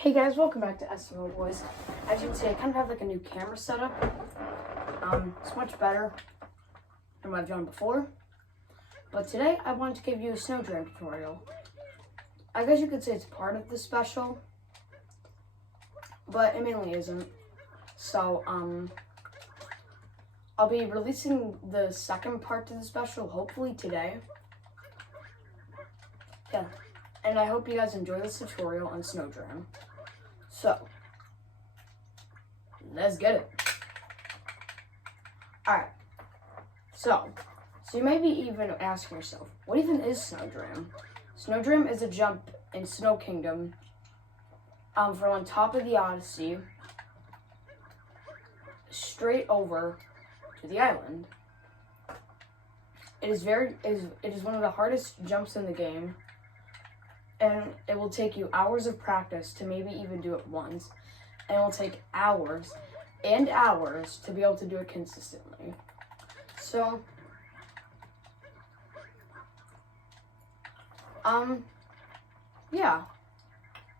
Hey guys, welcome back to SMO Boys. As you can see, I kind of have like a new camera setup. It's much better than what I've done before. But today I wanted to give you a snow dram tutorial. I guess you could say it's part of the special, but it mainly isn't. So, I'll be releasing the second part to the special hopefully today. Yeah, and I hope you guys enjoy this tutorial on snow dram. So, let's get it. Alright, so you may be even asking yourself, what even is snow dram? Snow dram is a jump in Snow Kingdom from on top of the Odyssey straight over to the island. It is one of the hardest jumps in the game, and it will take you hours of practice to maybe even do it once, and it will take hours and hours to be able to do it consistently. So, yeah,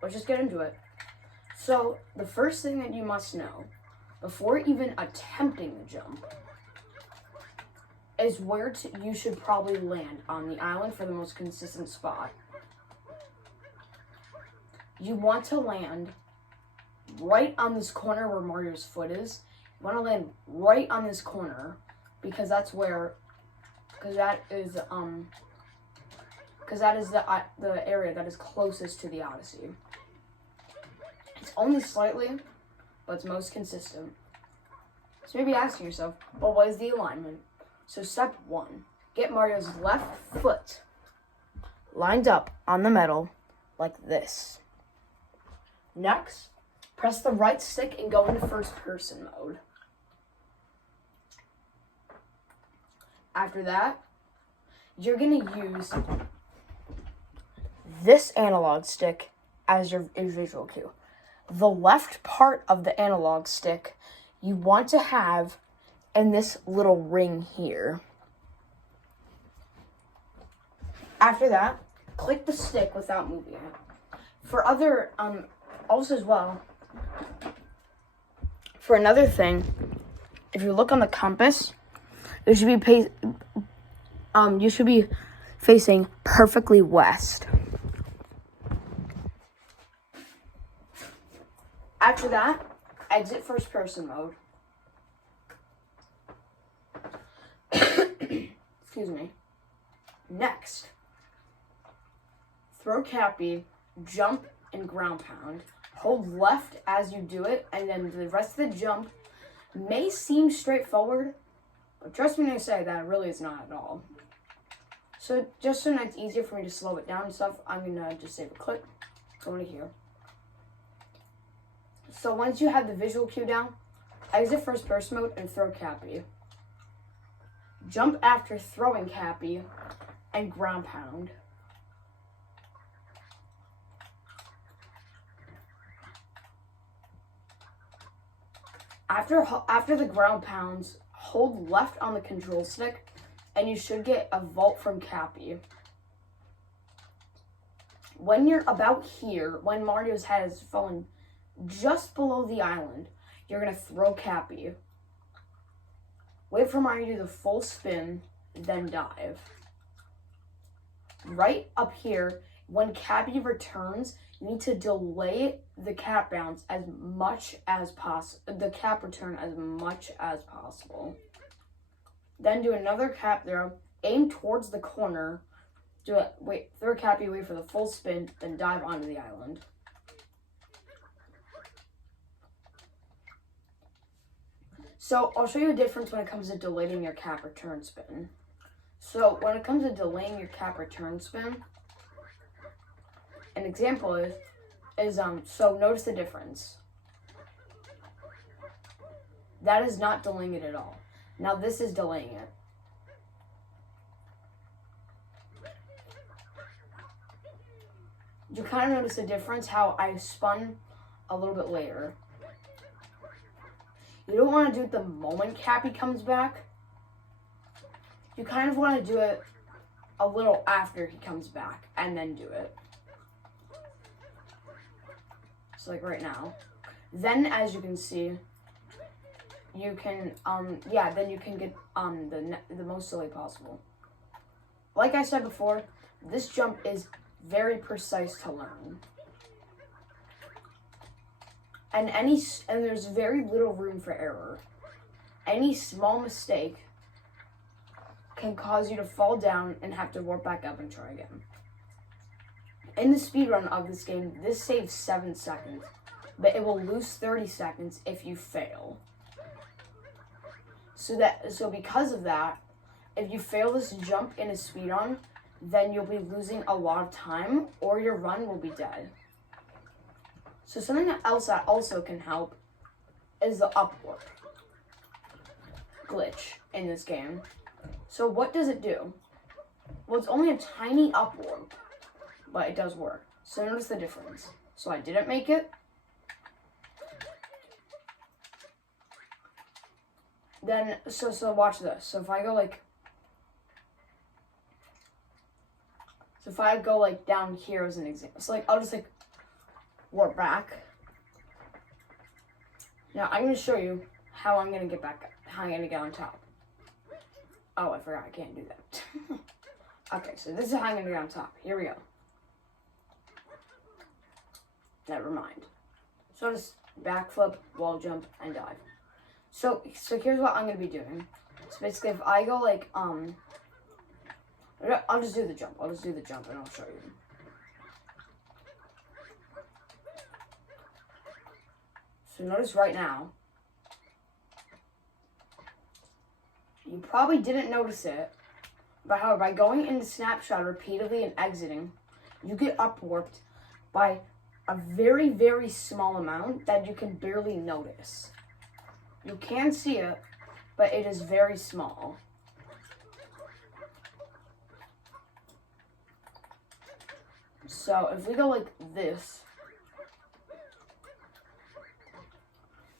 let's just get into it. So, the first thing that you must know, before even attempting the jump, is where you should probably land on the island for the most consistent spot. You want to land right on this corner where Mario's foot is. You want to land right on this corner because that is the area that is closest to the Odyssey. It's only slightly, but it's most consistent. So maybe asking yourself, well, what is the alignment? So step 1, get Mario's left foot lined up on the metal like this. Next, press the right stick and go into first person mode. After that, you're going to use this analog stick as your visual cue. The left part of the analog stick you want to have in this little ring here. After that, click the stick without moving it. For other also as well, for another thing, if you look on the compass, you should be facing perfectly west. After that, exit first person mode. Excuse me. Next, throw Cappy, jump, and ground pound. Hold left as you do it, and then the rest of the jump may seem straightforward, but trust me when I say that it really is not at all. So just so that it's easier for me to slow it down and stuff, I'm gonna just save a clip, go into here. So once you have the visual cue down, exit first person mode and throw Cappy. Jump after throwing Cappy and ground pound. After the ground pounds, hold left on the control stick, and you should get a vault from Cappy. When you're about here, when Mario's head has fallen just below the island, you're going to throw Cappy. Wait for Mario to do the full spin, then dive. Right up here, when Cappy returns, you need to delay the cap bounce as much as possible, the cap return as much as possible. Then do another cap throw, aim towards the corner, throw Cappy, wait for the full spin, then dive onto the island. So I'll show you a difference when it comes to delaying your cap return spin. So when it comes to delaying your cap return spin, an example is so notice the difference. That is not delaying it at all. Now this is delaying it. You kind of notice the difference how I spun a little bit later. You don't want to do it the moment Cappy comes back. You kind of want to do it a little after he comes back and then do it. So like right now. Then as you can see, you can, then you can get the most silly possible. Like I said before, this jump is very precise to learn. And there's very little room for error. Any small mistake can cause you to fall down and have to warp back up and try again. In the speedrun of this game, this saves 7 seconds, but it will lose 30 seconds if you fail. So because of that, if you fail this jump in a speedrun, then you'll be losing a lot of time, or your run will be dead. So something else that also can help is the upwarp glitch in this game. So what does it do? Well, it's only a tiny upwarp, but it does work. So notice the difference. So I didn't make it. Then, so watch this. So if I go like, down here as an example. So like, I'll just like warp back. Now I'm going to show you how I'm going to get back up, how I'm going to get on top. Oh, I forgot, I can't do that. Okay, so this is how I'm going to get on top. Here we go. Never mind. So just backflip, wall jump, and dive. So here's what I'm going to be doing. So basically, if I go like, I'll just do the jump. I'll just do the jump and I'll show you. So notice right now, you probably didn't notice it, but however, by going into snapshot repeatedly and exiting, you get upwarped by a very, very small amount that you can barely notice. You can see it, but it is very small. So if we go like this,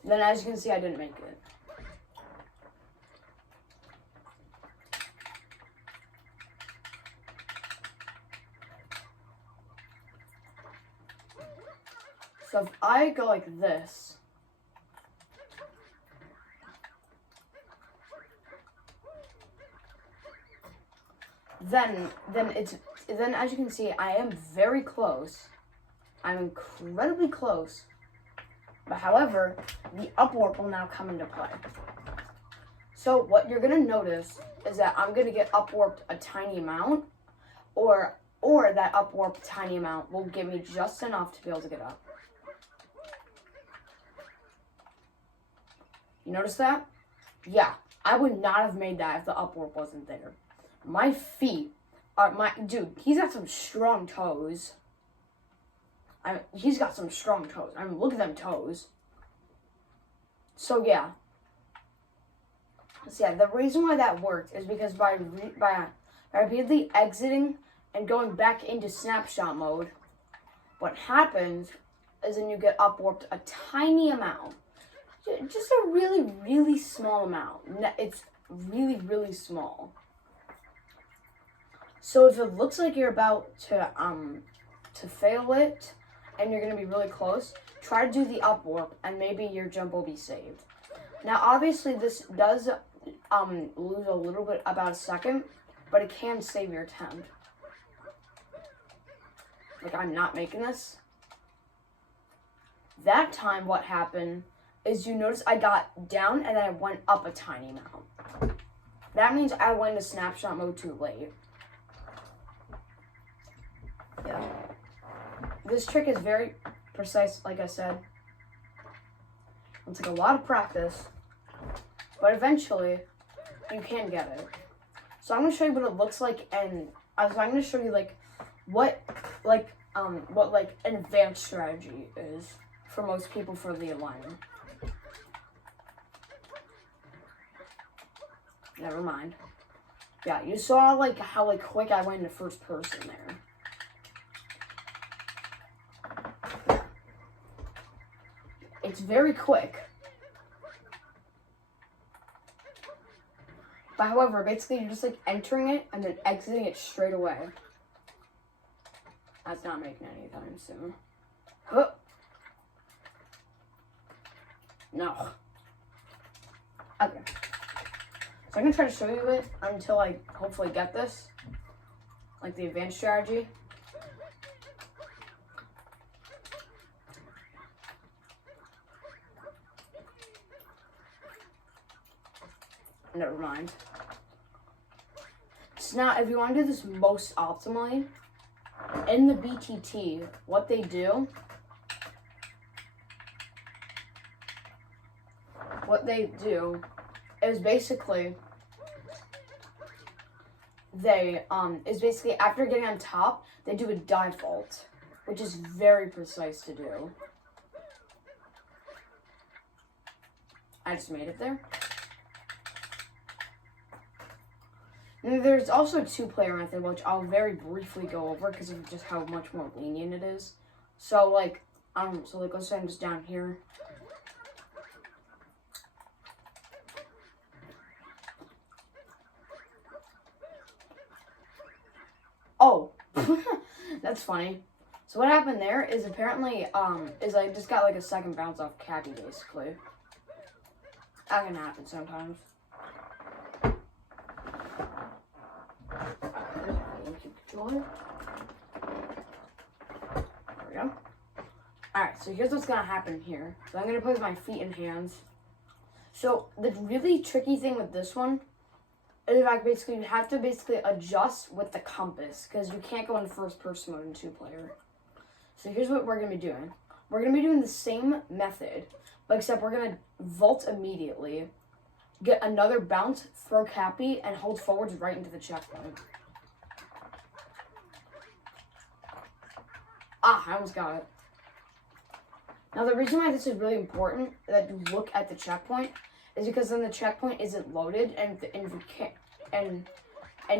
then as you can see, I didn't make it. So if I go like this, then as you can see, I am very close. I'm incredibly close. But however, the upwarp will now come into play. So what you're gonna notice is that I'm gonna get upwarped a tiny amount, or that upwarp tiny amount will give me just enough to be able to get up. You notice that? Yeah, I would not have made that if the upwarp wasn't there. My feet are dude, he's got some strong toes. He's got some strong toes. Look at them toes. So yeah. So yeah, the reason why that worked is because by repeatedly exiting and going back into snapshot mode, what happens is then you get upwarped a tiny amount. Just a really, really small amount. It's really, really small. So if it looks like you're about to fail it, and you're going to be really close, try to do the upwarp, and maybe your jump will be saved. Now, obviously, this does lose a little bit, about a second, but it can save your attempt. Like, I'm not making this. That time, what happened is you notice I got down, and then I went up a tiny amount. That means I went into snapshot mode too late. Yeah. This trick is very precise, like I said. It'll take a lot of practice, but eventually you can get it. So I'm gonna show you what it looks like, and I'm gonna show you what an advanced strategy is for most people for the alignment. Never mind. Yeah, you saw how quick I went into first person there. It's very quick. But however, basically you're just entering it and then exiting it straight away. That's not making any time soon. Huh. No. Okay. So I'm gonna try to show you it until I hopefully get this. Like the advanced strategy. Never mind. So now, if you want to do this most optimally, in the BTT, what they do is basically after getting on top, they do a dive vault, which is very precise to do. I just made it there. And there's also a 2-player method, which I'll very briefly go over because of just how much more lenient it is. So like, let's say I'm just down here. Oh, that's funny. So what happened there is apparently, is I just got like a second bounce off Cappy, basically. That can happen sometimes. There we go. Alright, so here's what's gonna happen here. So I'm gonna put my feet and hands. So the really tricky thing with this one is that basically you have to adjust with the compass because you can't go in first person mode in 2-player. So here's what we're gonna be doing. We're gonna be doing the same method, but except we're gonna vault immediately, get another bounce, throw Cappy, and hold forwards right into the checkpoint. Ah, I almost got it. Now the reason why this is really important that you look at the checkpoint is because then the checkpoint isn't loaded and you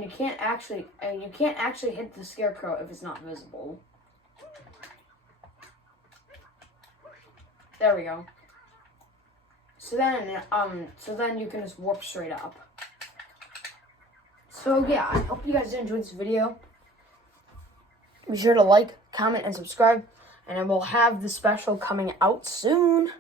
can't actually hit the scarecrow if it's not visible. There we go. So then you can just warp straight up. So yeah, I hope you guys enjoyed this video. Be sure to like, comment, and subscribe, and I will have the special coming out soon.